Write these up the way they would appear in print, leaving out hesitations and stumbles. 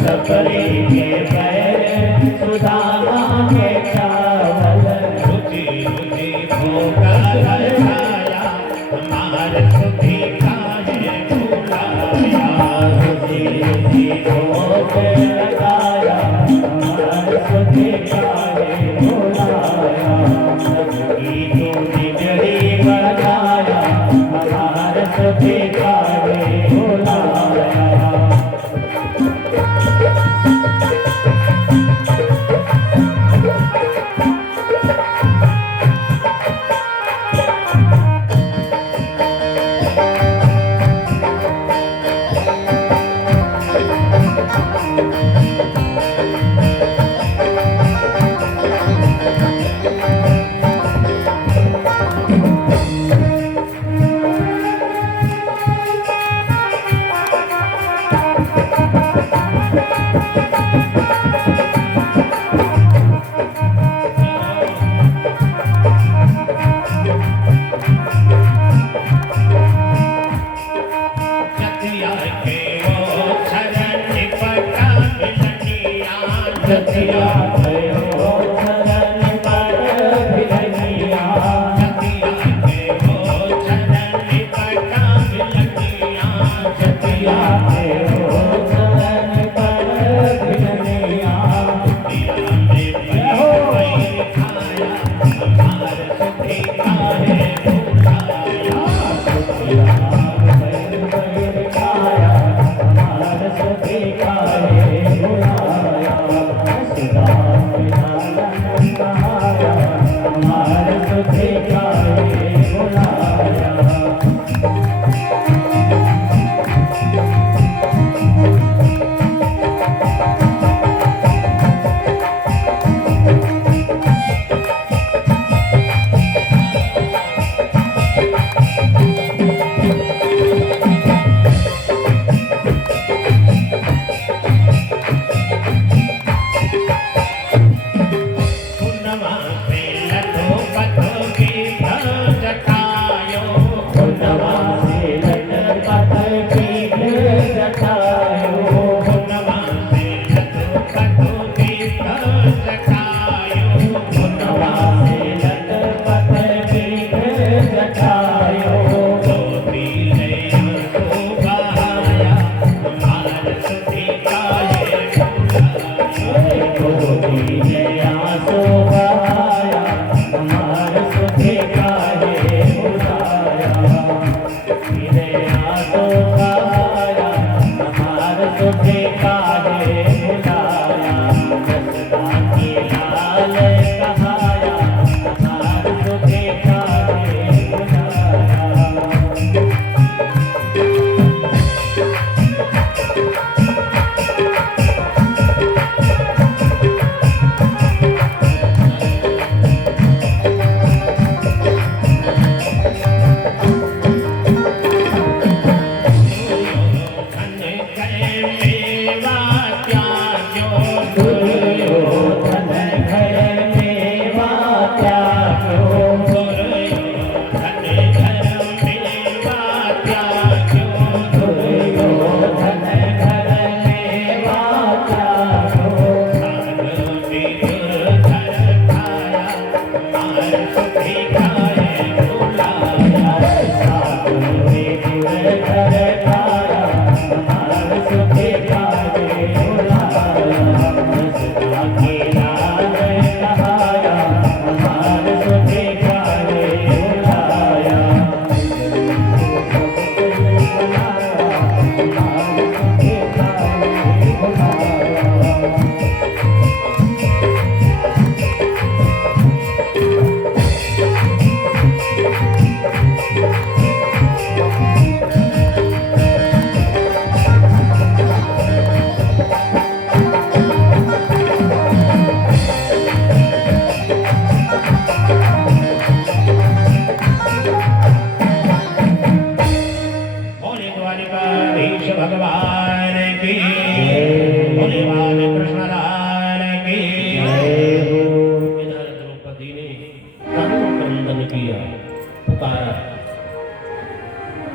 सबरी के पैर सुदामा के चावल रुचि रुचि भोग लगाया हमारे सुधी खाए बुलाया रुचि रुचि भोग लगाया हमारे सुधी खाए बुलाया सबकी तू बिगड़ी बनाया हमारे सुधी खाए बुलाया।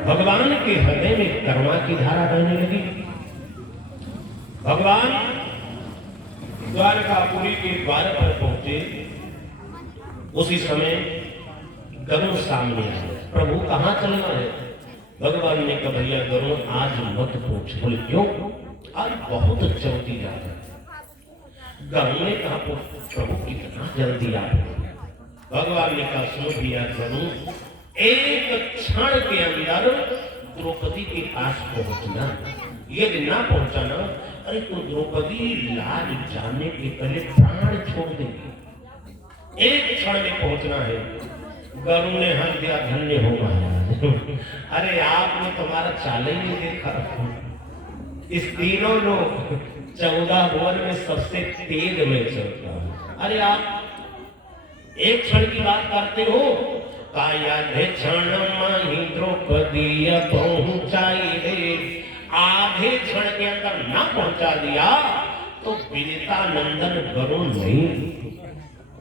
भगवान के हृदय में करुणा की धारा बहने लगी। भगवान द्वारकापुरी के द्वार पर पहुंचे, उसी समय गरुड़ सामने आए। प्रभु कहाँ चलना है? भगवान ने कहा भैया गरुड़ आज मत पूछ। बोले क्यों? आज बहुत चलती जा रही। गरुड़ ने कहा प्रभु कितना जल्दी आ गए? भगवान ने कहा सुनो भैया गरुड़, एक क्षण के अंदर द्रौपदी के पास पहुंचना। यदि ना पहुंचा ना, अरे तो द्रौपदी लाज जाने के पहले प्राण छोड़ देगी। एक क्षण में पहुंचना है। गरुड़ ने हंस दिया, धन्य हो महाराज। अरे आपने तुम्हारा चाल ही नहीं देखा। इस तीनों लोग 14 भुवन में सबसे तेज में चलता है। अरे आप एक क्षण की बात करते हो। काया क्षण माही द्रौपदी पहुंचाई रे। आधे क्षण के अंदर ना पहुंचा दिया तो विनीता नंदन गरुड़ नहीं,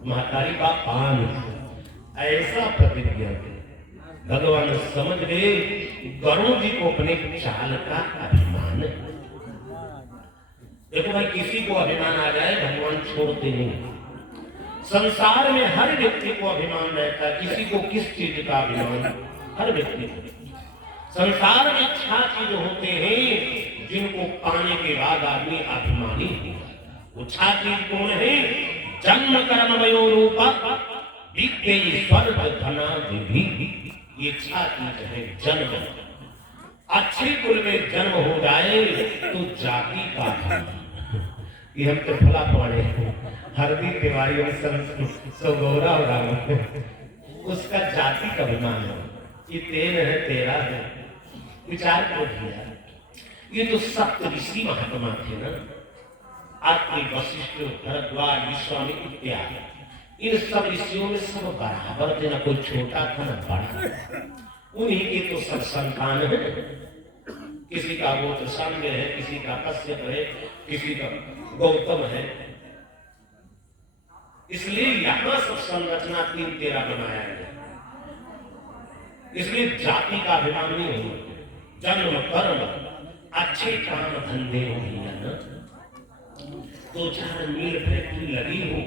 महतारी का पान। ऐसा प्रतिज्ञा भगवान समझ गए गरुड़ जी को अपने चाल का अभिमान है। देखो भाई, किसी को अभिमान आ जाए भगवान छोड़ते नहीं। संसार में हर व्यक्ति को अभिमान रहता है। किसी को किस चीज का अभिमान? हर व्यक्ति को। संसार में 6 चीज होते हैं जिनको पाने के बाद आदमी अभिमानी होता। वो 6 चीज कौन है? जन्म कर्म वयो रूप विद्ये स्वर्ग धनादि। ये 6 चीज है। जन्म, अच्छे कुल में जन्म हो जाए तो जाति का अभिमान। ये हम तो फला पड़े हरदी तिवारी और सौगौरा उसका जाति का अभिमान है। ये तेन है, तेरा है। विचार करो भैया, ये तो सप्त ऋषि महात्मा थे ना, आपके वशिष्ठ, भरद्वाज, विश्वामित्र इत्यादि। इन सब ऋषियों में सब बराबर थे, ना कोई छोटा था ना बड़ा। उन्हीं के तो सब संतान है। किसी का गोत्र सांग्य है, किसी का कश्यप है, किसी का गौतम है। इसलिए यहां सब संरचना 3-13 बनाया है। इसलिए जाति का अभिमान नहीं हो। जन्म कर्म अच्छे काम धंधे हो भैया ना, 2-4 मील फैक्ट्री लगी हो,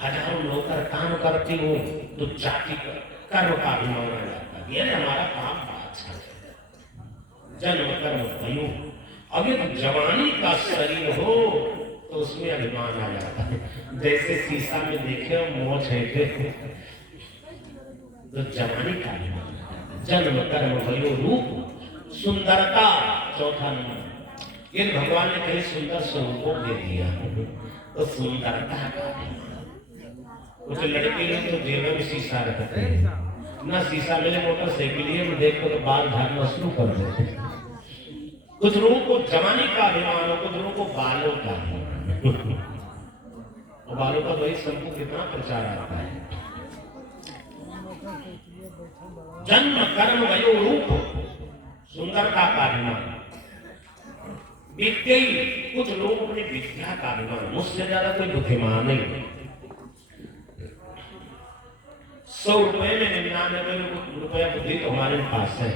हजारों नौकर काम करती हो, तो जाति कर्म का अभिमान आ जाता है। ये हमारा काम अच्छा है। जन्म कर्म भयो। अगर तो जवानी का शरीर हो तो उसमें अभिमान आ जाता है। जैसे शीशा में देखे मोछ है तो जवानी का अभिमान। जन्म कर्म भयो रूप सुंदरता, चौथा नंबर। ये भगवान ने कहीं सुंदर स्वरूपों दे दिया तो सुंदरता का अभिमान। कुछ लड़के लोग तो जेब में शीशा रखते हैं, ना शीशा मिले मोटरसाइकिल में देखो तो बाल झाड़ना शुरू कर देते हैं। कुछ लोगों को जवानी का अभिमान हो, कुछ लोगों को बालों का अभिमान। और बालों का वही शंभू कितना प्रचार आता है। जन्म कर्म वयो रूप सुंदरता का अभिमान। विद्या, कुछ लोग अपने विद्या का अभिमान। मुझसे ज्यादा कोई बुद्धिमान नहीं। 100 रुपए में 99 रुपया बुद्धि तो हमारे पास है।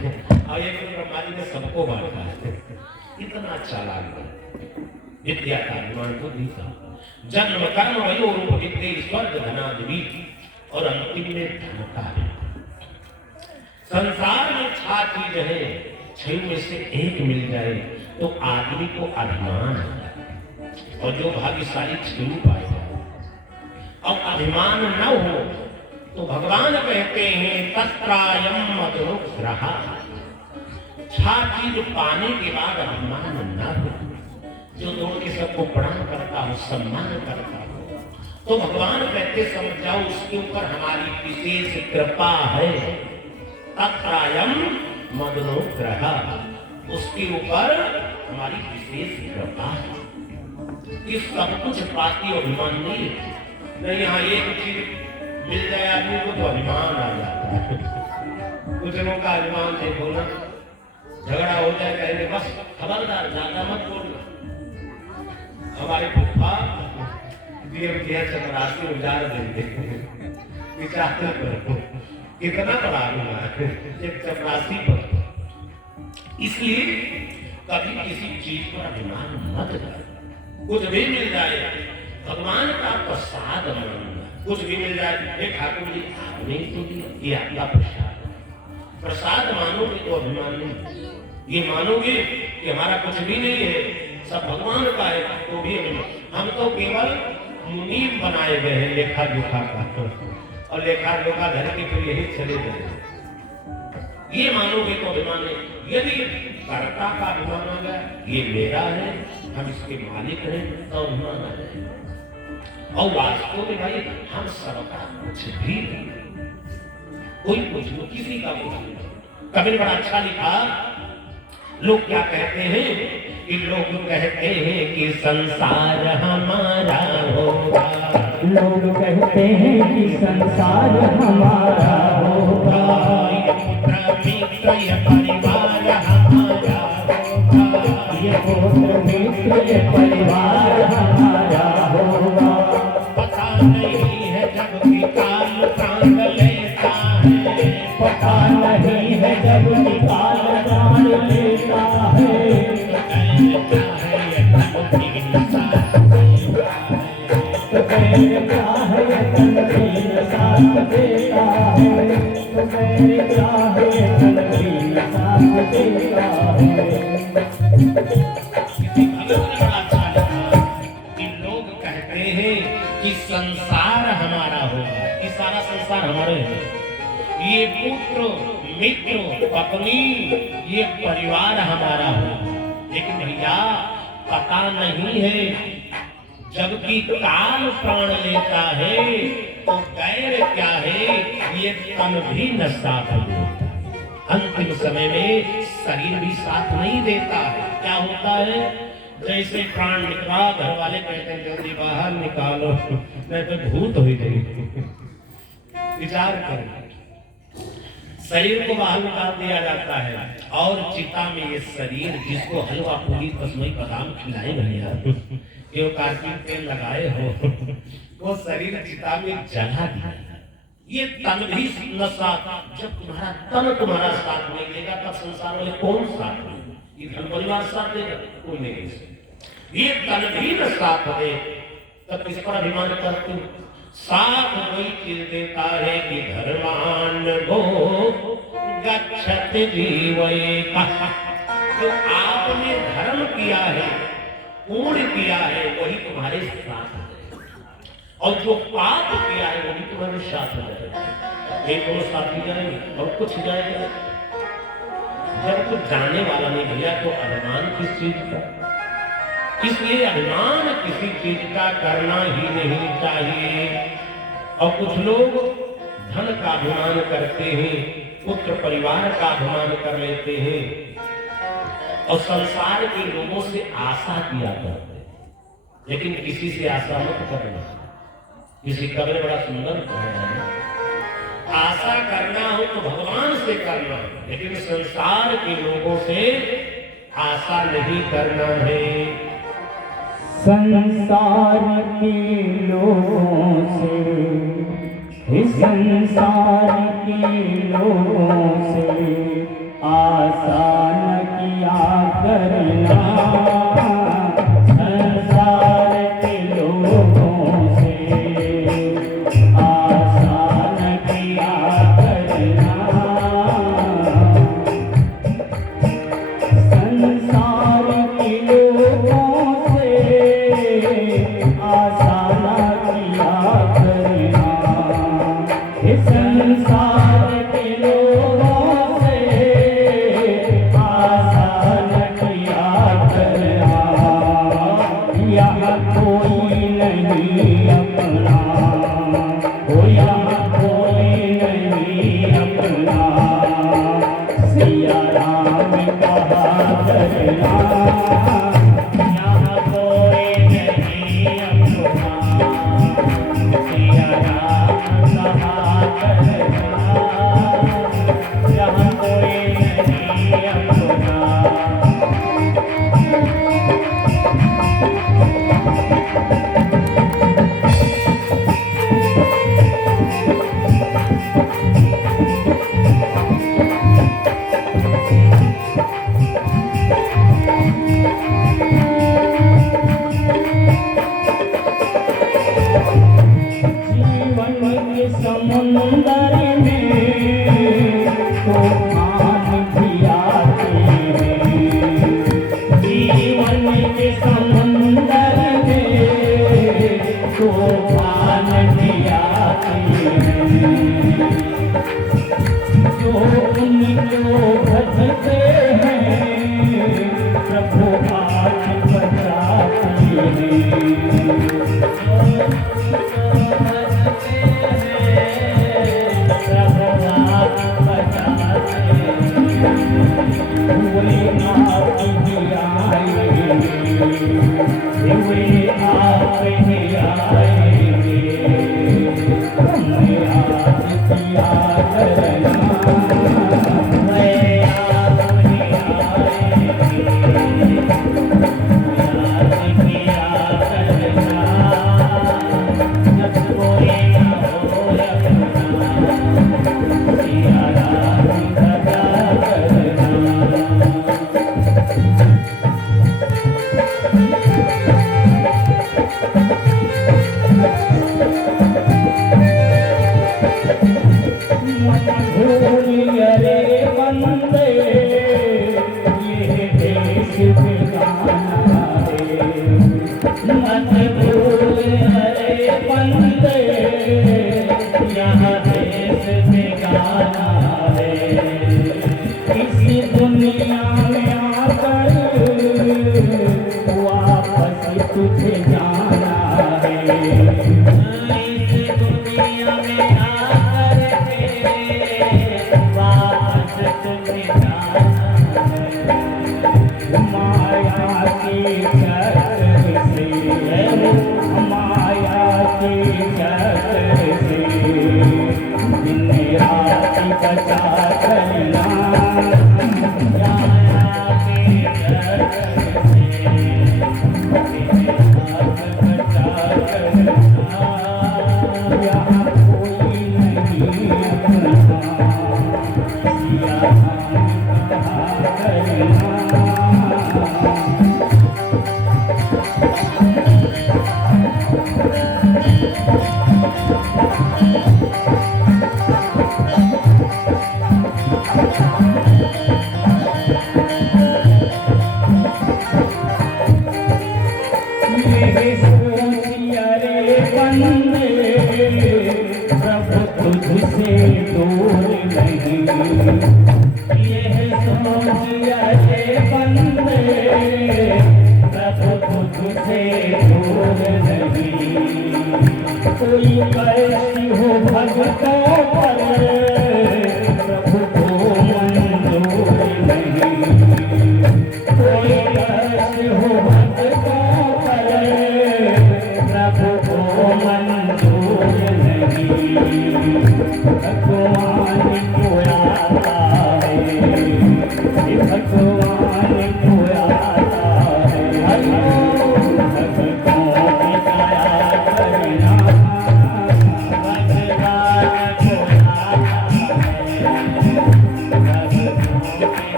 और ये ब्रह्मा जी ने सबको बांटा है। इतना चालाक विद्या का अभिमान, बुद्धि का। जन्म कर्म वयो रूप विद्ये स्वर्ग धनादि। और अंतिम में धन का अभिमान। संसार में 6 चीज है, 6 में से एक मिल जाए तो आदमी को अभिमान है। और जो भाग्यशाली 6 पाएगा। और अभिमान न हो तो भगवान कहते हैं तत्रायम मदनुग्रह। 6 चीज पाने के बाद अभिमान न हो, जो दौड़ के सबको प्रणाम करता हो, सम्मान करता हो, तो भगवान कहते समझ जाओ उसके ऊपर हमारी विशेष कृपा है। तत्रायम मदनुग्रह, उसके ऊपर हमारी विशेष कृपा है। ये सब कुछ पाती अभिमान नहीं है। नहीं, यहाँ एक चीज मिल जाए आदमी को तो अभिमान आ जाता है। कुछ लोगों का अभिमान देखो ना, झगड़ा हो जाए कहेंगे बस खबरदार ज्यादा मत बोलना। हमारे फुफा चपरासी उजाड़ देते, विचार करो कितना बड़ा हुआ है एक चपरासी पर। इसलिए कभी किसी चीज पर अभिमान मत करो। कुछ भी मिल जाए भगवान का प्रसाद मानना, कुछ भी मिल जाए हे ठाकुर जी आपने ही तो दिया, ये आपका प्रसाद है। प्रसाद मानोगे तो अभिमान नहीं, ये मानोगे कि हमारा कुछ भी नहीं है, सब भगवान का है, तो भी हम तो केवल मुनीम बनाए गए हैं लेखा जोखा का, और लेखा जोखा धर के फिर यही चले गए। ये मानोगे तो अभिमान नहीं। यदि कर्ता का अभिमान आ गया ये मेरा है, हम इसके मालिक हैं, तो अभिमान आ जाएगा। और वास्तव में भाई हम सबका कुछ भी नहीं, कोई कुछ नहीं, किसी का कुछ नहीं। कबीर बड़ा अच्छा लिखा, लोग क्या कहते हैं कि लोग कहते हैं कि संसार हमारा होगा, लोग कहते हैं कि संसार हमारा होगा, ये परिवार हमारा होगा, ये पुत्र मित्र ये परिवार हमारा होगा। पता नहीं है जब की काल प्राण लेता है, पता नहीं है जब की काल प्राण लेता है, तो मेरे क्या है ये तनवीर साथ देता है, तो मेरे क्या है ये तनवीर साथ देता है। किसी भगत ने बड़ा अच्छा लिखा कि लोग कहते हैं कि संसार हमारा होगा, कि सारा संसार हमारे है, ये पुत्र मित्र पत्नी ये परिवार हमारा होगा। लेकिन भैया पता नहीं है जबकि काल प्राण लेता है तो गैर क्या है, ये तन भी न साथ देता है। अंतिम समय में शरीर भी साथ नहीं देता है। क्या होता है, जैसे प्राण निकला घर वाले कहते हैं जल्दी बाहर निकालो नहीं तो भूत हो जाएगी। विचार करें, शरीर को बाहर निकाल दिया जाता है और चिता में ये शरीर जिसको हलवा पूरी तस्मई बादाम खिलाए भैया ये कार्तिक तेल लगाए हो वो शरीर चिता में जला दिया। ये तन भी नशा, जब तुम्हारा तन तुम्हारा साथ नहीं देगा तब संसार वाले कौन साथ देगा? ये धन परिवार साथ देगा? कोई नहीं दे सकता। ये तन भी न साथ दे तब किस पर अभिमान करते हो? साथ वही चीज देता है कि धर्मान गो गच्छत जीवये कहा, जो आपने धर्म किया है पूर्ण किया है वही तुम्हारे साथ है, और जो पाप किया है वही तुम्हारे साथ है। एक और साथी जाएंगे और कुछ जाएगा। जब कुछ जाने वाला नहीं भैया तो अभिमान किस चीज का? इसलिए अभिमान किसी चीज का करना ही नहीं चाहिए। और कुछ लोग धन का अभिमान करते हैं, पुत्र परिवार का अभिमान कर लेते हैं और संसार के लोगों से आशा किया करते हैं। लेकिन किसी से आशा मत करना। किसी कवि ने बड़ा सुंदर कहा है, आशा करना हो तो भगवान से करना, लेकिन संसार के लोगों से आशा नहीं करना है। संसार के लोगों से, संसार के लोगों से आशा न किया करना। संसार के लोगों से आशा न किया करना। संसार के लोगों से आशा न किया करना। संसार के लोगों से आशा न किया करना। यहाँ कोई नहीं अपना, यहाँ कोई नहीं अपना। सिया राम कहा करना, यहाँ कोई नहीं अपना। सिया राम कहा करना, यहाँ कोई नहीं अपना। राज बचाती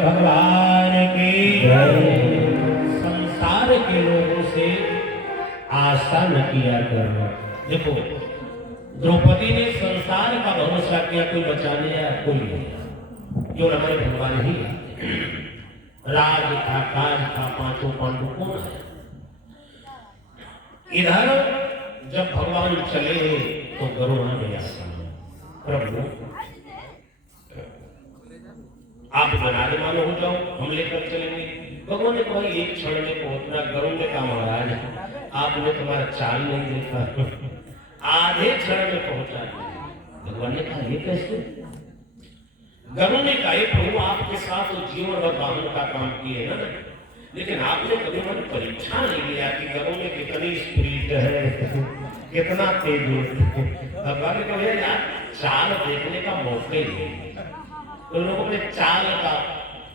भगवान की संसार के लोगों से आशा न किया करना। देखो द्रौपदी ने संसार का भरोसा किया, कोई बचाने आया कोई नहीं, क्यों हमारे भगवान ही राज था, काज था, पांचों पांडु कौन है। इधर जब भगवान चले तो गरुड़ आ गया सामने, प्रभु आप विराजमान हो जाओ, हम लेकर चलेंगे। भगवान ने कहा एक क्षण में पहुंचना। गरुड़ ने कहा महाराज आपने तुम्हारा चाल नहीं देखा, आधे क्षण में पहुंचा। भगवान ने कहा ये कैसे। गरुड़ ने कहा प्रभु आपके साथ तो जीवन और बाहुन का काम किए ना, लेकिन आपने कभी मन परीक्षा नहीं लिया कि गरुड़ में कितना कितनी स्पीड है, कितना तेज उड़ती है। भगवान ने कहा यार चाल देखने का मौका ही नहीं। तो लोगों को चाल का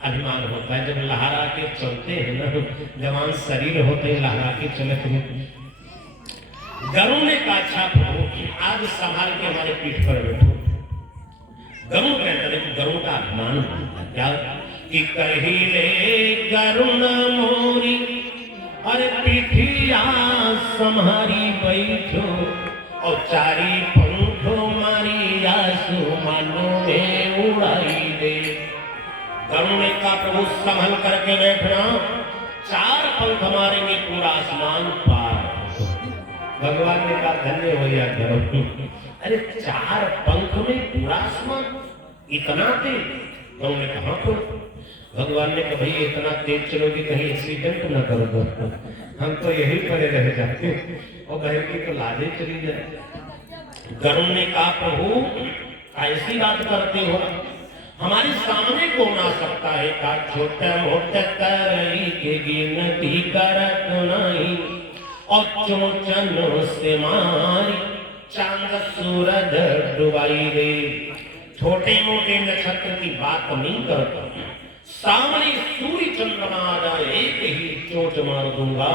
अभिमान होता है, जब लहरा के चलते हैं ना, जवान शरीर होते हैं लहरा के चलते हैं। गरुड़ ने कहा अच्छा प्रभु आज संभाल के हमारे पीठ पर बैठो। गरुड़ कहता है गरुड़ का अभिमान क्या कि कहिले गरुण मोरी अरे पीठिया संहारी बैठो और चारी पंखो मारी आसू मानो में उड़ाई दे। गरुड़ ने कहा प्रभु संभल करके बैठना, 4 पंख मारेंगे पूरा आसमान पार। भगवान ने कहा धन्य हो या गरुड़, अरे 4 पंख में पूरा आसमान इतना तेज। गरुड़ ने कहा तो भगवान ने कहा भैया इतना तेज चलोगे कहीं एक्सीडेंट न कर दो, हम तो यही पड़े रह जाते और बहन की तो लादे चली जाए। गरुड़ ने कहा प्रभु ऐसी बात करते हो, हमारे सामने कौन आ सकता है? का छोटे मोटे करई के गिनती करत नहीं और चोचन से मारी चांद सूरज डुबाई दे। छोटे मोटे नक्षत्र की बात नहीं करता, सामने सूर्य चंद्रमा आ जाए एक ही चोट मार दूंगा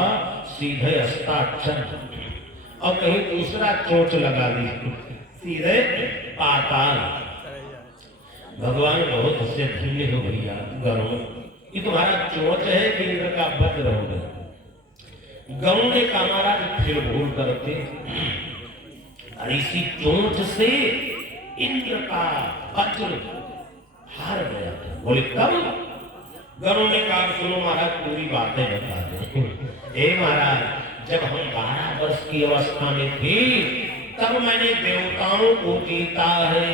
सीधे हस्ताक्षर, और कहीं दूसरा चोट लगा दी सीधे पाताल। भगवान बहुत से धन्य हो भैया गरुड़, ये तुम्हारा चोट है कि इंद्र का वज्र हो गया। गरुड़ ने कहा महाराज फिर भूल करते, और इसी चोट से इंद्र का वज्र हार गया। बोले कब? गरुड़ ने कहा सुनो महाराज पूरी बातें बता दे। हे महाराज जब हम 12 वर्ष की अवस्था में थे तब मैंने देवताओं को जीता है।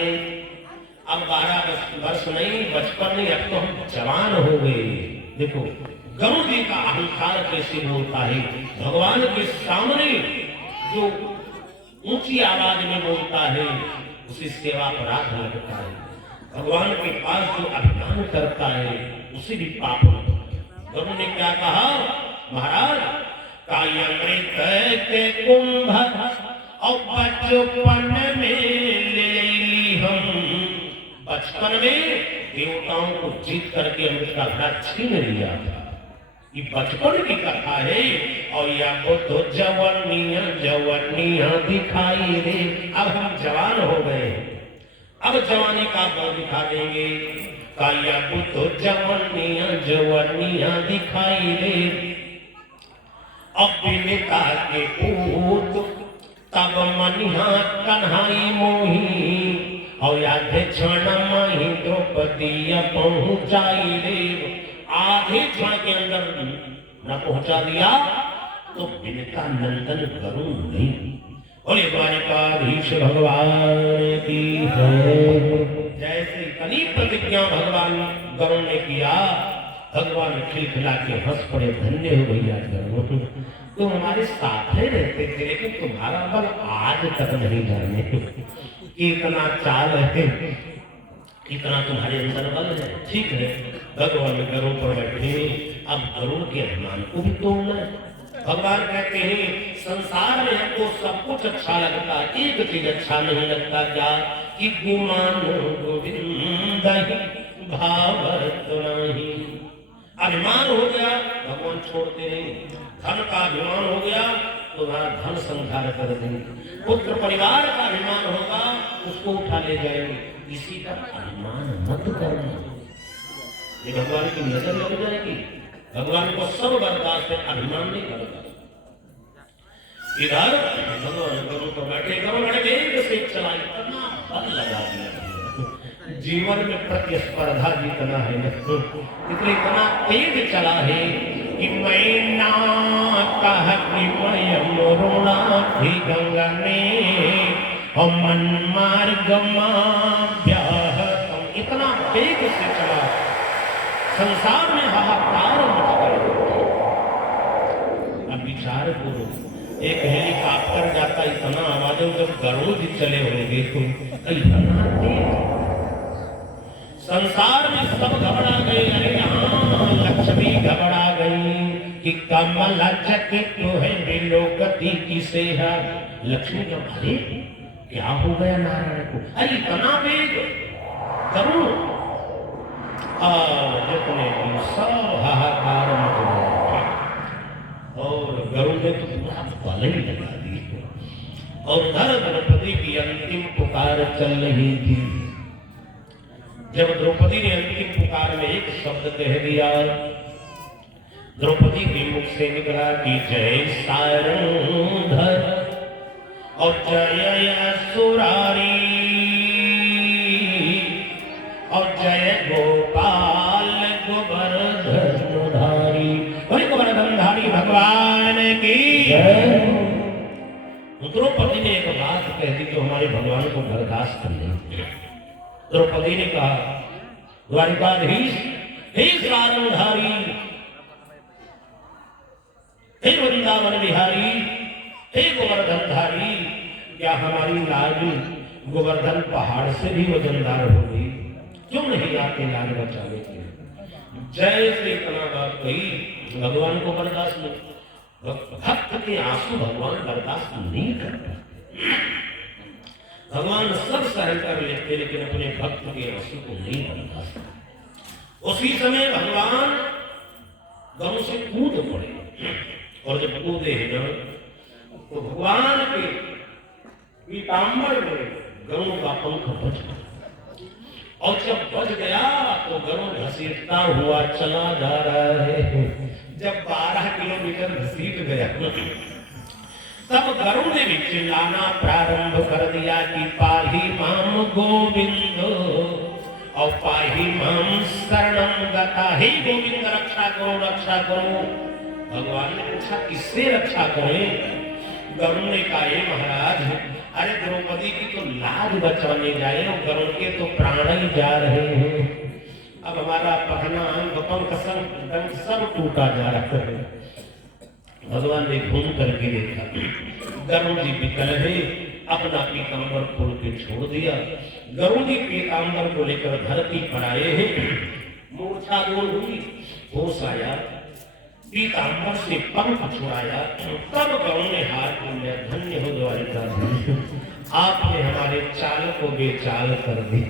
अब 12 वर्ष नहीं, बचपन नहीं, अब तो हम जवान हो गए। देखो गरुड़ जी का अहंकार कैसे बोलता है, भगवान के सामने जो ऊंची आवाज में बोलता है उसी सेवा अपराध लगता है। भगवान के पास जो अभिमान करता है उसे भी पाप लगता है। गरुड़ ने क्या कहा महाराज कायमृत के कुंभ और बचपन में ले ली हम, बचपन में देवताओं को जीत करके अमृत का घड़ा छीन लिया था। ये बचपन की कथा है। और या तो जवानियां दिखाई दे, अब हम जवान हो गए, अब जवानी का बल दिखा देंगे। काया तो जवानियां दिखाई दे, अब बिनता के पूत तब मनिहा कन्हाई मोही, और याद क्षण मही द्रौपदी पहुंचाई दे। आधे क्षण के अंदर न पहुंचा दिया तो बिनता नंदन गरुड़ नहीं। बोले द्वारिकाधीश भगवान की जय। जैसे कनी प्रतिज्ञा भगवान गरुड़ ने किया, भगवान खिलखिला के हंस पड़े। धन्य हो भैया गरुड़, तुम हमारे साथ ही रहते थे लेकिन तुम्हारा बल आज तक नहीं जाने। इतना चाल है, इतना तुम्हारे अंदर बल है। ठीक है भगवान गरुड़ पर बैठे, अब गरुड़ के अभिमान को भी तोड़ना है। भगवान कहते हैं संसार में हमको सब कुछ अच्छा लगता है, एक चीज अच्छा नहीं लगता क्या कि गुमान गोविंद भावत नहीं। अभिमान हो गया भगवान छोड़ते नहीं, धन का अभिमान हो गया तुम्हारा धन संहार कर देंगे, पुत्र परिवार का अभिमान होगा उसको उठा ले जाएंगे। इसी का अभिमान मत करना, ये भगवान की नजर लग जाएगी। भगवान को सब बर्दाश्त है, अभिमान नहीं करता। इधर भगवान गरुड़ पर बैठे, गरुड़ बड़े वेग से चला, इतना बल लगा दिया। जीवन में प्रतिस्पर्धा जीतना है ना, इसलिए इतना तेज चला है कि मैं ना कह कि मैं मोरुणा थी गंगा ने और मन मार्ग ब्याहतम, इतना तेज से चला संसार में हाहाकार मच गया। अब विचार करो, एक हेलीकॉप्टर जाता इतना आवाज, जब गरुड़ जी चले होंगे तो इतना तेज। संसार में सब घबरा गए, अरे यहाँ लक्ष्मी घबरा गई, कि कमल चकित है विलोकती की सेहा। लक्ष्मी का अरे क्या हो गया नारायण को, अरे इतना वेग करूं जितने भी सब हाहाकार मच गया। और गरुड़ ने तो पूरा बल ही लगा दी। और उधर द्रौपदी की अंतिम पुकार चल रही थी। जब द्रौपदी ने अंतिम पुकार में एक शब्द कह दिया, द्रौपदी के मुख से निकला कि जय सारंधर और जय असुरारी और जय गोपाल गोवर्धनधारी। बोले गोवर्धनधारी भगवान की जय। द्रौपदी ने एक बात कह दी जो हमारे भगवान को बर्दाश्त नहीं। द्रौपदी ने कहा, द्वारिकाधीश, हे सारंगधारी, हे वृंदावन बिहारी, हे गोवर्धनधारी, क्या हमारी लाज गोवर्धन पहाड़ से भी वजनदार हो गई? क्यों नहीं आते लाज बचाने के? जय से इतना बात कही, भगवान को बर्दाश्त नहीं। भक्त के आंसू भगवान बर्दाश्त नहीं करते। भगवान सब सहन कर लेते लेकिन अपने भक्त के आंसू को नहीं बर्दाश्त करते। उसी समय भगवान गौ से कूद पड़े और जब कूदे हैं ना तो भगवान के पीतांबर में गरुड़ का पंख बच गया। और जब बच गया तो गरुड़ घसीटता हुआ चला जा रहा है। जब 12 किलोमीटर घसीट गया तब गरुड़ ने भी चिल्लाना प्रारंभ कर दिया कि पाही माम गोविंद और पाही माम शरणम गता। हे गोविंद रक्षा करो, रक्षा करो। भगवान ने पूछा किससे रक्षा करें? गरुड़ ने कहा, हे महाराज, अरे द्रौपदी की तो लाज बचाने जाए और गरुड़ के तो प्राण ही जा रहे हैं। अब हमारा पहना अंग पंख सब टूटा जा रहा है। भगवान ने घूम करके देखा, गरुड़ जी विकल है, अपना पीतांबर खोल के छोड़ दिया। गरुड़ जी पीतांबर को लेकर धरती पर आए हैं। मूर्छा दूर हुई, होश आया, पीतांबर से पंख छुड़ाया। तब गरुड़ ने हाथ में, धन्य हो द्वारिकाधीश, आपने हमारे चाल को बेचाल कर दी।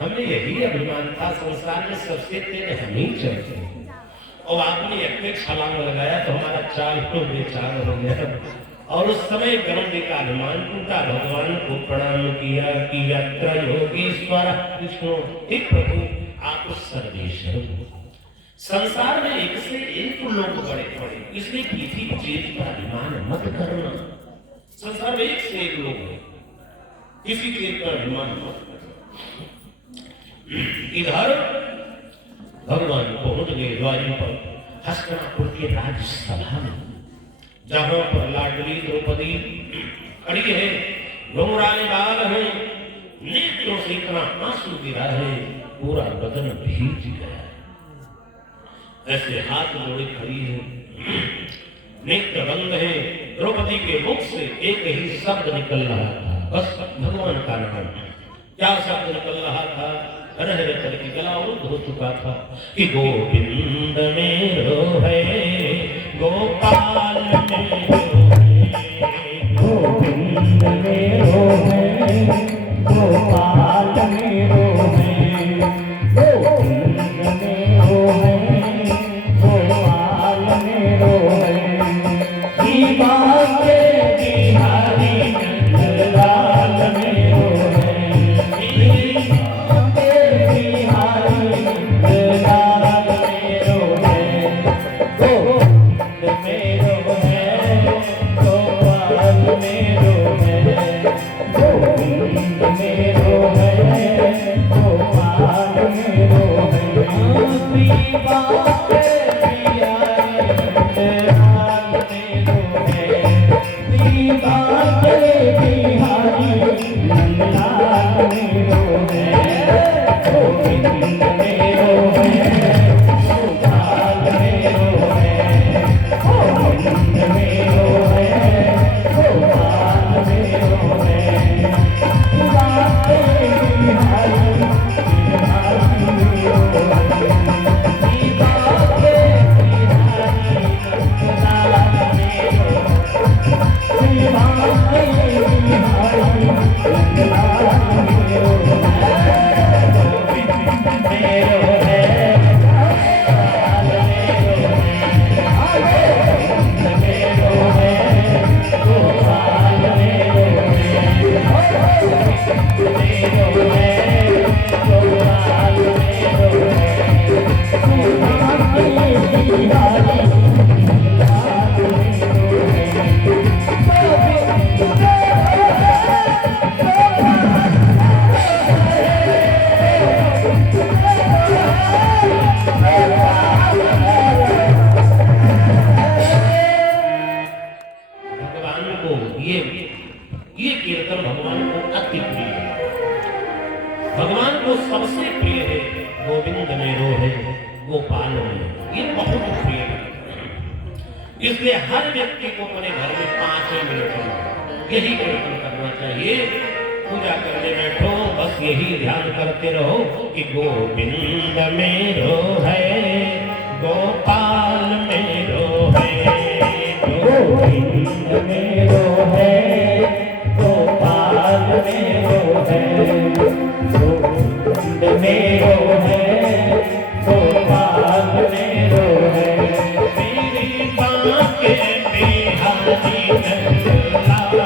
हमें यही अभिमान था संसार में सबसे तेज हम ही चलते हैं और आपने एक छलांग लगाया तो हमारा चाल को बेचाल हो गया। और उस समय गरुड़ जी का अभिमान टूटा। भगवान को प्रणाम किया कि यत्र योगीश्वर कृष्ण, हे प्रभु आप सर्वेश्वर हो। संसार में एक से एक लोग बड़े पड़े, इसलिए किसी चीज पर अभिमान मत करना। संसार में एक से एक लोग हैं, किसी चीज पर अभिमान मत करना। इधर भगवान पहुंच गए द्वारी पर, हस्तिनापुर के राजसभा में, जहां पर लाडली द्रौपदी खड़ी है, घुंघराले बाल है, नेत्रों से इतना आंसू गिरा है, पूरा बदन भीग गया। ऐसे हाथ जोड़े खड़ी है, नेत्र बंद है। द्रौपदी के मुख से एक ही शब्द निकल रहा था, बस भगवान का नाम। क्या शब्द निकल रहा था? रह रह करके गला अवरुद्ध हो चुका था कि गोविंद मेरो है, गोपाल मेरो है, गोविंद मेरो है, गोपाल मेरो है, गोविंद मेरो है, गोपाल मेरो है। दीवा के बिहारी नंदलाल मेरो है, दीवा के बिहारी नंदलाल मेरो है, गोविंद मेरो है, गोपाल मेरो है, गोविंद मेरो है, गोपाल मेरो है। दीवा के बिहारी नंदलाल मेरो है, दीवा के बिहारी नंदलाल मेरो है, गोविंद मेरो है, गोपाल मेरो है, गोविंद मेरो है, गोपाल मेरो है। दीवा के बिहारी नंदलाल मेरो है, दीवा के बिहारी ये कीर्तन भगवान को अति प्रिय है। भगवान को सबसे प्रिय है गोविंद मेरो है गोपाल मेरो, ये बहुत प्रिय है। इसलिए हर व्यक्ति को अपने घर में 5 मिनट यही कीर्तन करना चाहिए। पूजा करने बैठो बस यही ध्यान करते रहो कि गोविंद मेरो है गोपाल मेरो है, गोविंद मेरो है गोपाल मेरो है, गोविंद मेरो है गोपाल मेरो है। मेरी बांके बिहारी नंदलाल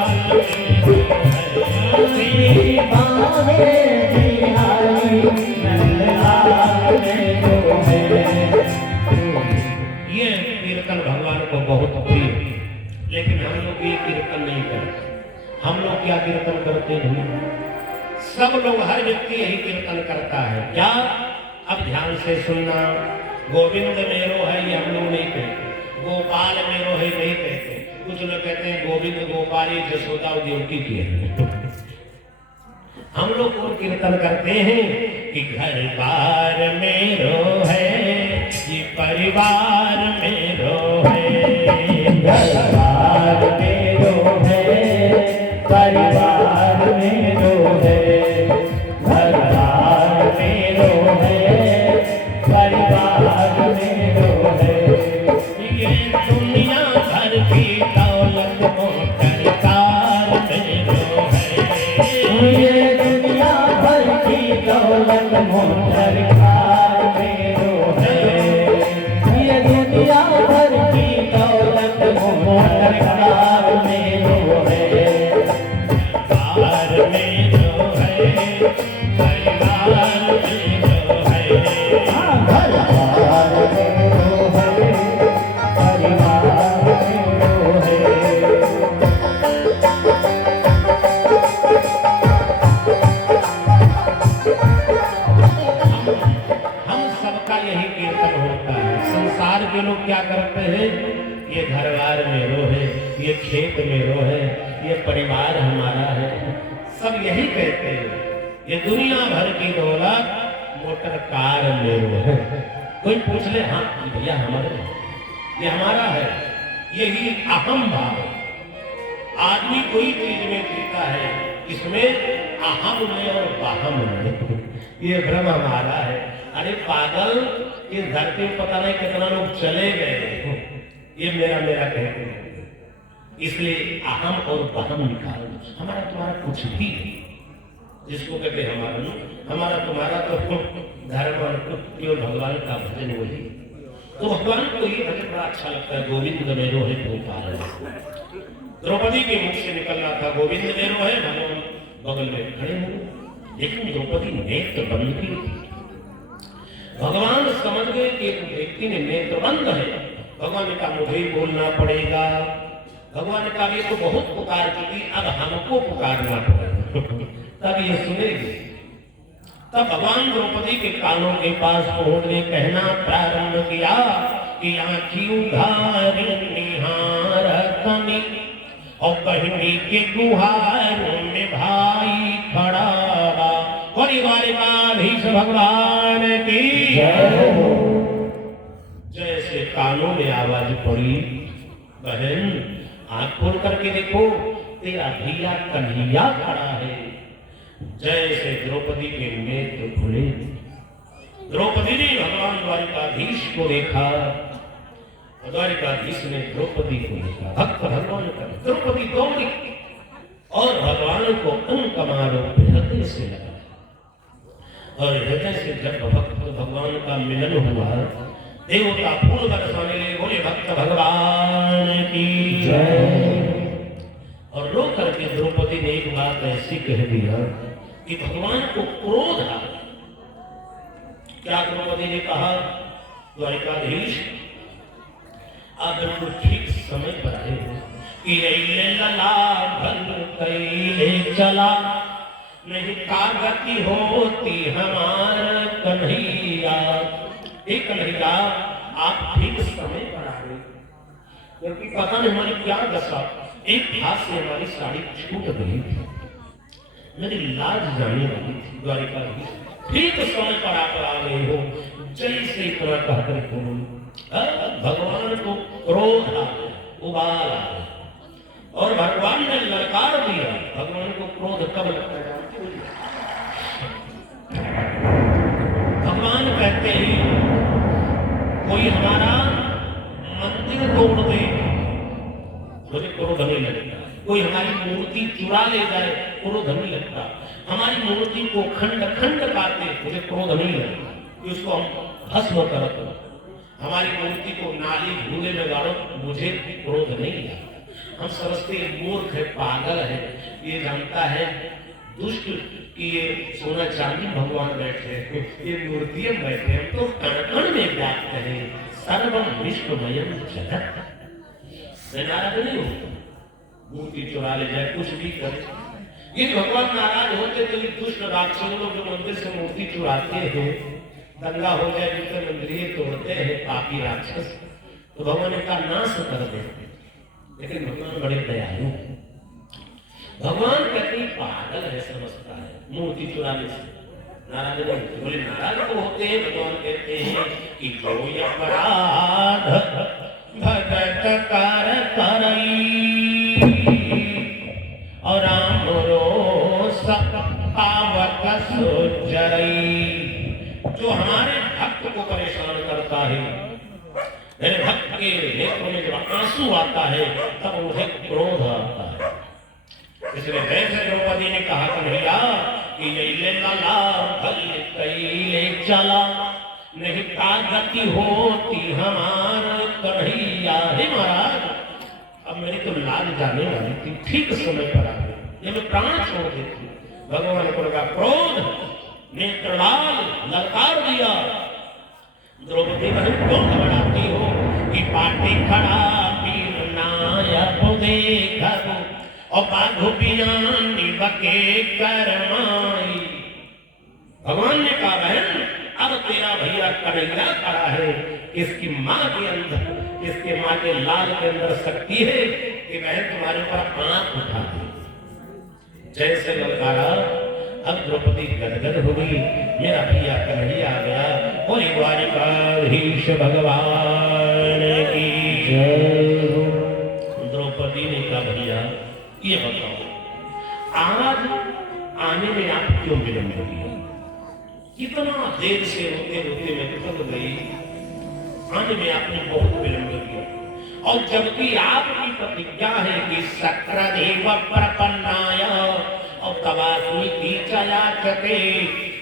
मेरी बांके बिहारी नंदलाल मेरो है। ये कीर्तन भगवान को बहुत प्रिय है। लेकिन हम लोग ये कीर्तन नहीं करते। हम लोग क्या कीर्तन करते हैं? सब लोग हर व्यक्ति यही कीर्तन करता है। क्या? अब ध्यान से सुनना। गोविंद मेरो है ये हम लोग नहीं कहते, गोपाल मेरो है नहीं कहते। कुछ लोग कहते हैं गोविंद गोपाली जसोदा ड्यूटी की है। हम लोग वो कीर्तन करते हैं कि घर बार मेरो है ये परिवार मेरो है, घर बार मेरो है परिवार मेरो है, घर बार मेरो है परिवार मेरो है। ये दुनिया भर की दौलत मोटर कार मेरो है, ये दुनिया भर की दौलत मोटर कार मेरो है, ये दुनिया भर की दौलत मोटर कार मेरो है। परिवार मेरो है परिवार मेरो है। हाँ, घर बार मेरो है परिवार मेरो है। हम सबका यही कीर्तन होता है। संसार के लोग क्या करते हैं? ये घरबार मेरो है, ये खेत मेरो है, ये परिवार हमारा है, सब यही कहते हैं। ये दुनिया भर की दौलत मोटर कार मेरो है। कोई पूछ ले, हाँ भैया हमारे ये हमारा है। यही अहम भाव। आदमी कोई चीज में जीता है, इसमें अहम में और बाहम में ये भ्रम हमारा है। अरे पागल, इस धरती में पता नहीं कितना लोग चले गए, ये मेरा मेरा कहते हैं। इसलिए अहम और बहम निकाल। हमारा तुम्हारा कुछ भी नहीं। जिसको कहते हैं हमारा तुम्हारा तो धर्म और केवल भगवान का भजन वही। तो भगवान को ये भजन बड़ा अच्छा लगता है। गोविंद मेरो है गोपाल। द्रौपदी के मुख से निकलना था गोविंद मेरो है, भगवान बगल में खड़े हुए। लेकिन द्रौपदी नेत्र बंद की थी। भगवान समझ गए कि एक व्यक्ति ने नेत्र बंद है। भगवान ने कहा मुझे ही बोलना पड़ेगा। भगवान ने कहा ये तो बहुत पुकार की थी, अब हमको पुकारना पड़ेगा तब ये सुनेगी। तब भगवान द्रौपदी के कानों के पास पहुंचने कहना प्रारंभ किया कि आँखी उघार निहारतनी और बहनी के गुहारों में भाई खड़ा बा। परिवारिकाधीश भगवान की जैसे कानों में आवाज पड़ी, बहन आंख खोल करके देखो तेरा भैया कन्हैया खड़ा है। जैसे द्रौपदी के नेत्र खुले, द्रौपदी ने भगवान द्वारिकाधीश को देखा। द्वारिकाधीश ने द्रौपदी को देखा। भक्त भगवान का द्रौपदी दौड़ी और भगवान को अंकमारों पे हृदय से लगा। और हृदय से जब भक्त भगवान का मिलन हुआ, देवता फूल बरसाने लगे, बोले भक्त भगवान की जय। और रो करके द्रौपदी ने एक बात ऐसी कह दिया कि भगवान को क्रोध आ। क्या द्रौपदी ने कहा? द्वारिकाधीश आप बिल्कुल ठीक समय पर आए हो कि लला भल कैले चला, नहीं कागती होती हमार कन्हैया। एक कन्हैया आप ठीक समय पर आए, क्योंकि पता नहीं हमारी क्या दशा एक हाथ से हमारी साड़ी छूट गई थी, मेरी लाज जाने वाली थी। द्वारिका की ठीक समय पर आप आ गए हो, जैसे इतना कहकर बोलो भगवान को क्रोध आ गया, उबाल आ गया और भगवान ने ललकार दिया। भगवान को क्रोध कब लगता है? भगवान कहते हैं कोई हमारा मंदिर तोड़ दे, मुझे क्रोध नहीं लगता। कोई हमारी मूर्ति चुरा ले जाए, क्रोध नहीं लगता। हमारी मूर्ति को खंड खंड काटे, मुझे क्रोध नहीं लगता। उसको हम भस्म कर दो, हमारी मूर्ति को नाली भूले में गाड़ो, मुझे क्रोध नहीं लगता। हम समझते मूर्ख है, पागल है, ये जानता है दुष्ट कि ये सोना चांदी भगवान बैठे हैं, ये मूर्तियां बैठे हैं। तो कण कण में व्याप्त है, सर्वम विश्वमयम जगत। नाराज नहीं हो, मूर्ति चुरा ले जाए, कुछ भी करे। ये भगवान नाराज होते तो ये दुष्ट राक्षस लोग जो मंदिर से मूर्ति चुराते हैं, दंगा हो जाए, जिनके मंदिर तोड़ते हैं पापी राक्षस, तो भगवान इनका नाश कर देते। लेकिन भगवान बड़े दयालु, भगवान कहते पागल है, समझता है मूर्ति चुराने से नाराज नहीं। बोले नाराज तो होते हैं। भगवान कहते हैं कि कोई अपराध भगत कर करई और राम रोष पावक सुजरई। जो हमारे भक्त को परेशान करता है, मेरे भक्त के नेत्रों में जब आंसू आता है तब मुझे क्रोध आता है। इसलिए जैसे द्रौपदी ने कहा कन्हैया कि ले लाला भले कैले चला, नहीं ताकती होती हमार कन्हैया। हे महाराज, अब मेरी तो लाज जाने वाली थी, ठीक समय पर आ गई, ये मैं प्राण छोड़ देती। भगवान को लगा क्रोध, नेत्र लाल, ललकार दिया। द्रौपदी बहन क्यों घबराती हो कि पाटी खड़ा पीर नायक देखा और बाघु बियानी बके करमाई। भगवान ने कहा बहन, अब तेरा भैया कन्हैया खड़ा है, इसकी माँ के अंदर, इसके माँ के लाल के अंदर शक्ति है कि बहन तुम्हारे ऊपर आंख उठा दे। जैसे ललकारा, अब द्रौपदी गदगद हो गई, मेरा भैया कन्हैया आ गया। और द्वारिकाधीश भगवान की जय। द्रौपदी ने कहा भैया ये बताओ, आज आने में आप क्यों विलंब किया? कितना देर से रोते रोते मैं थक गई, आने में आपने बहुत विलंब किया। और जबकि आपकी प्रतिज्ञा है कि सक्रादेव प्रपन्नाय और तवास्मि कीचया चके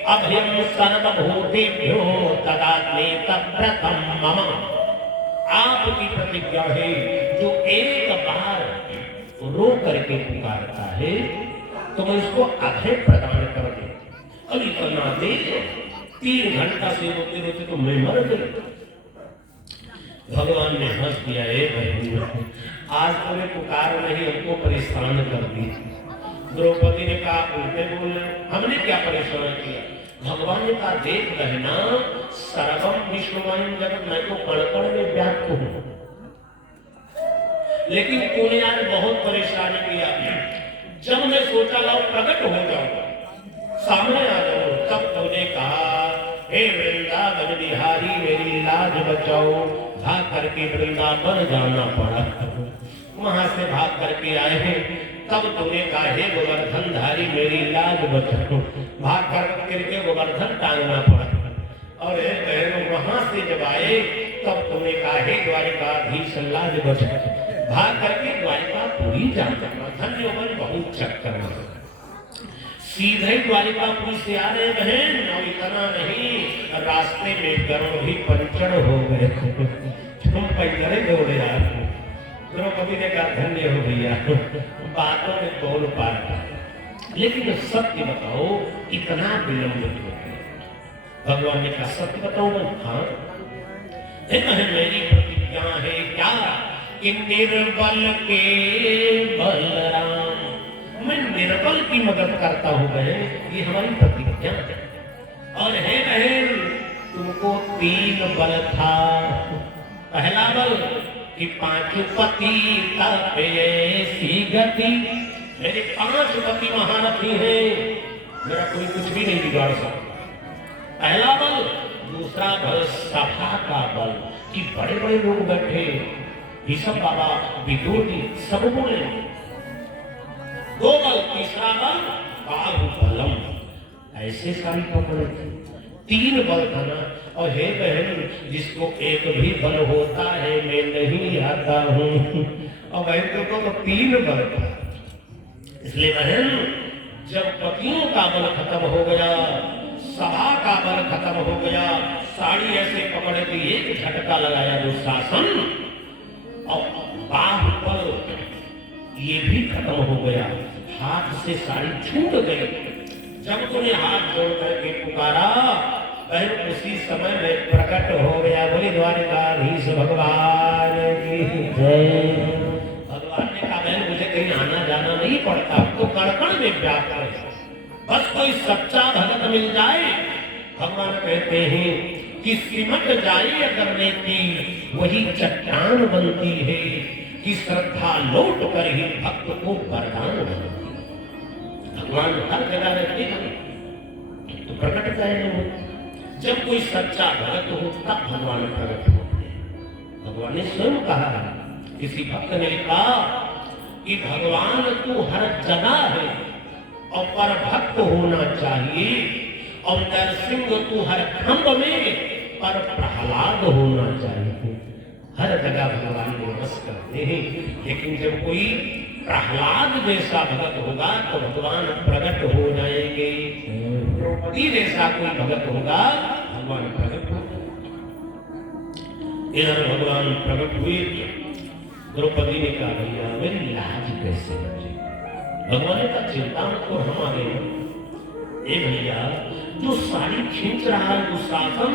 अभयं सर्वभूतेभ्यो तदात्मे तप्रथम मम। आपकी प्रतिज्ञा है जो एक बार रो करके पुकारता है तो मैं उसको अभय प्रदान कर दे। अब इतना देर, 3 घंटा से रोते रोते तो मैं मर गई। भगवान ने हंस दिया, आज तुम्हें पुकार नहीं, हमको परेशान कर दी। द्रौपदी ने कहा उल्टे बोल रहे, हमने क्या परेशान किया? भगवान ने कहा देख रहना, सर्वम विश्वमयम जगत, मैं तो कण कण में व्याप्त हूं। लेकिन तूने आज बहुत परेशान किया। जब मैं सोचा लाओ प्रकट हो जाऊंगा, सामने आ जाऊं, तब तूने कहा हे वृंदावन बिहारी मेरी लाज बचाओ। भाग करके वृंदावन जाना पड़ा, वहां से भाग करके आए हैं। तब तूने कहा हे गोवर्धन धारी मेरी लाज बचाओ। भाग करके गोवर्धन टांगना पड़ा। और वहां से जब आए तब तूने कहा हे द्वारिकाधीश लाज बचाओ। भाग करके द्वारिका पूरी जाना। धन्य मन बहुत चक्कर में सीधे द्वारिकापुरी से आ रहे बहन, और इतना नहीं, रास्ते में गर्भ भी पंचर हो गए, तुम पैदल दौड़े आ रहे। द्रौपदी ने कहा धन्य हो भैया, बातों में बोल पाता, लेकिन सत्य बताओ इतना विलंब क्यों? भगवान ने कहा सत्य बताओ ना। हाँ, मेरी प्रतिज्ञा है क्या कि निर्बल के बलराम, मैं निर्बल की मदद करता हूं बहन, ये हमारी प्रतिज्ञा है। और है बहन, तुमको 3 बल था। पहला बल कि 5 पति तपे यति मेरे 5 पति महारथी हैं, मेरा कोई कुछ भी नहीं बिगाड़ सकता। पहला बल, दूसरा बल सभा का बल कि बड़े बड़े लोग बैठे, भीष्म बाबा, विदुर जी सब बोले। 2 बल, तीसरा बल बाहुबलम, ऐसे सारी पकड़े थे। 3 बल था ना। और हे बहन, जिसको एक भी बल होता है मैं नहीं आता हूं, और बहन को तो 3 बल था। इसलिए बहन, जब पतियों का बल खत्म हो गया, सभा का बल खत्म हो गया, साड़ी ऐसे पकड़े थी, एक झटका लगाया दुशासन, और बाहुबल ये भी खत्म हो गया, हाथ से साड़ी छूट गई। जब तूने हाथ जोड़ करके पुकारा, बहन उसी समय में प्रकट हो गया। बोले द्वारिकाधीश भगवान की जय। भगवान ने कहा बहन मुझे कहीं आना जाना नहीं पड़ता, तो कड़कड़ में व्याप्त है, बस कोई सच्चा भगत मिल जाए। भगवान कहते हैं कि सिमट जाए अगर नेकी वही चट्टान बनती है, कि श्रद्धा लौट कर ही भक्त को वरदान बनती है। भगवान हर जगह रहते हैं तो प्रकट करेंगे। जब कोई सच्चा भगत हो तब भगवान प्रकट होते हैं। भगवान ने स्वयं कहा, किसी भक्त ने कहा कि भगवान तू हर जगह है और पर भक्त होना चाहिए, और नरसिंह तू हर खंभ में पर प्रहलाद होना चाहिए। हर जगह भगवान ने बस करते हैं, लेकिन जब कोई प्रहलाद जैसा भगत होगा तो भगवान प्रकट हो जाएंगे। द्रौपदी जैसा कोई भगत होगा भगवान प्रकट होगा। इधर भगवान प्रकट हुए, द्रौपदी ने कहा भैया मेरी लाज कैसे बचे। भगवान का चिंता को हम आगे ए भैया, जो साड़ी खींच रहा है दुशासन,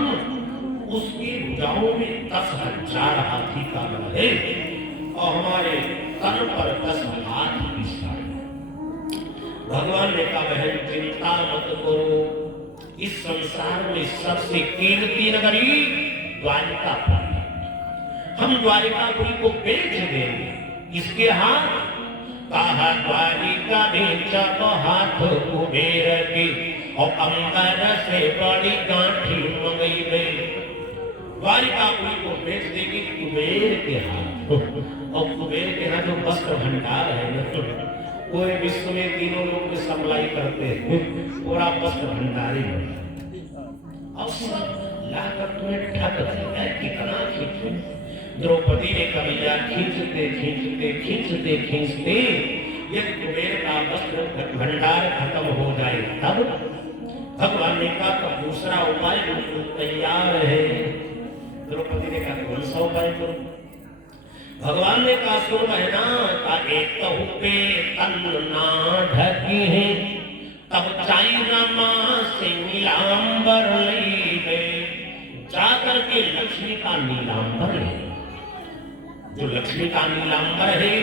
उसकी भुजाओं में 10,000 हाथी का बल है, और हमारे तन पर 10 हाथ की साड़ी। भगवान ने कहा बहन चिंता मत करो, इस संसार में सबसे कीमती नगरी द्वारिकापुरी, हम द्वारिकापुरी को बेच देंगे। इसके हाथ कहा द्वारिका बेचा तो हाथ कुबेर की, और अंबर से बड़ी गांठी मंगई में। द्वारिकापुरी को बेच देगी कुबेर के हाथ, और कुबेर के हाथ जो वस्त्र भंडार है ना, पूरे विश्व में तीनों लोग सप्लाई करते हैं, पूरा वस्त्र भंडारी है, और सब लाकर तुम्हें ठग देगा। कितना खींचे। द्रौपदी ने कविता खींचते खींचते खींचते खींचते यदि कुबेर का वस्त्र भंडार खत्म हो जाए तब भगवान ने कहा तो दूसरा उपाय बिल्कुल तैयार है। द्रौपदी ने कहा कौन सा उपाय करो। भगवान ने कहा सुन बहना, का एक पे तन ना ढकी है, तब चाइना मां से नीलांबर लई गए। जाकर के लक्ष्मी का नीलांबर ले, जो लक्ष्मी का नीलांबर है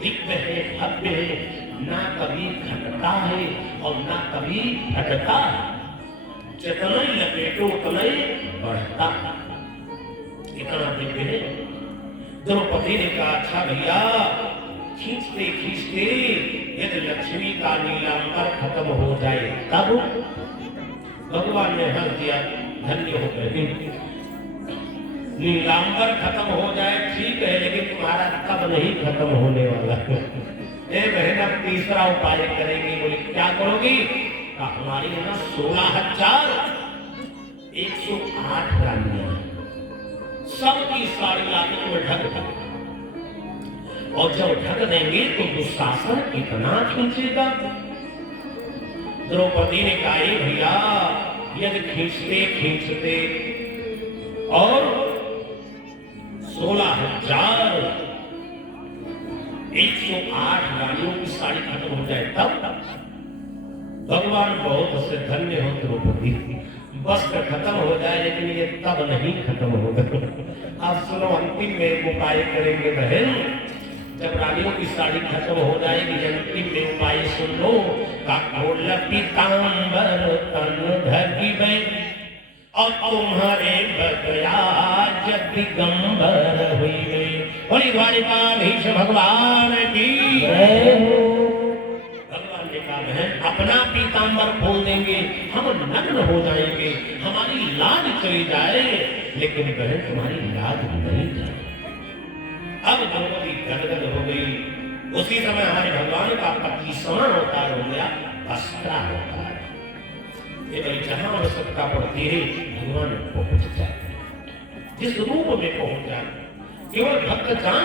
दिव्य है, भव्य है, ना कभी घटता है और ना कभी घटता है, जितना ही लपेटो उतना ही बढ़ता है, इतना दिव्य है। द्रौपदी ने कहा अच्छा भैया, खींचते खींचते यदि लक्ष्मी का नीलांबर खत्म हो जाए तब भगवान ने हंस दिया, धन्य हो गए। नीलांबर खत्म हो जाए ठीक है, लेकिन तुम्हारा तब नहीं खत्म होने वाला। ए बहन अब तीसरा उपाय करेंगे। बोले क्या करोगी? हमारी यहाँ 16,108 रानियां, सबकी साड़ी लाके में ढक देंगे, और जब ढक देंगे तो दुशासन कितना खींचेगा। द्रौपदी ने कहा भैया यदि खींचते खींचते और 16,108 रानियों की साड़ी खत्म हो जाए तब भगवान बहुत से धन्य हो। द्रौपदी वस्त्र खत्म हो जाए लेकिन ये तब नहीं खत्म होगा। आप सुनो, अंतिम में उपाय करेंगे बहन। जब रानियों की साड़ी खत्म हो जाएगी, अंतिम में उपाय सुन लो। पीतांबर तन ढकी और तुम्हारे बदया दिगंबर हुई गई। बोली द्वारिकाधीश भगवान की जय हो। भगवान ने कहा बहन अपना पीतांबर खोल देंगे, हम नग्न हो जाएंगे, हमारी लाज चली जाए, लेकिन बहन तुम्हारी लाज नहीं जाए। अब द्रौपदी गदगद हो गई। उसी समय हमारे भगवान का 25वां अवतार हो गया, अस्त्रा अवतार। ये भाई जहां आवश्यकता पड़ती है भगवान पहुंच जाते हैं, जिस रूप में पहुंच जाते, केवल भक्त जान